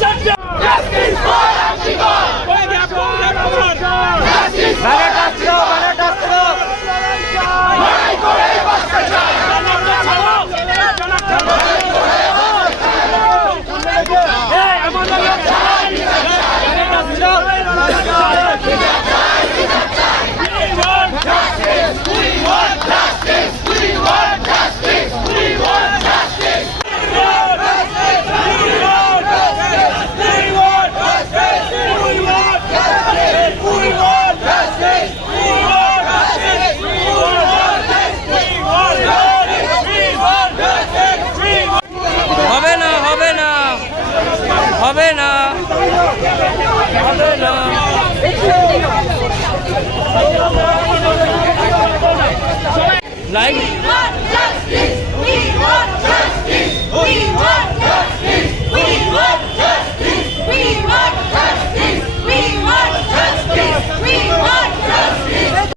Justice for হবে না হবে না। লাইক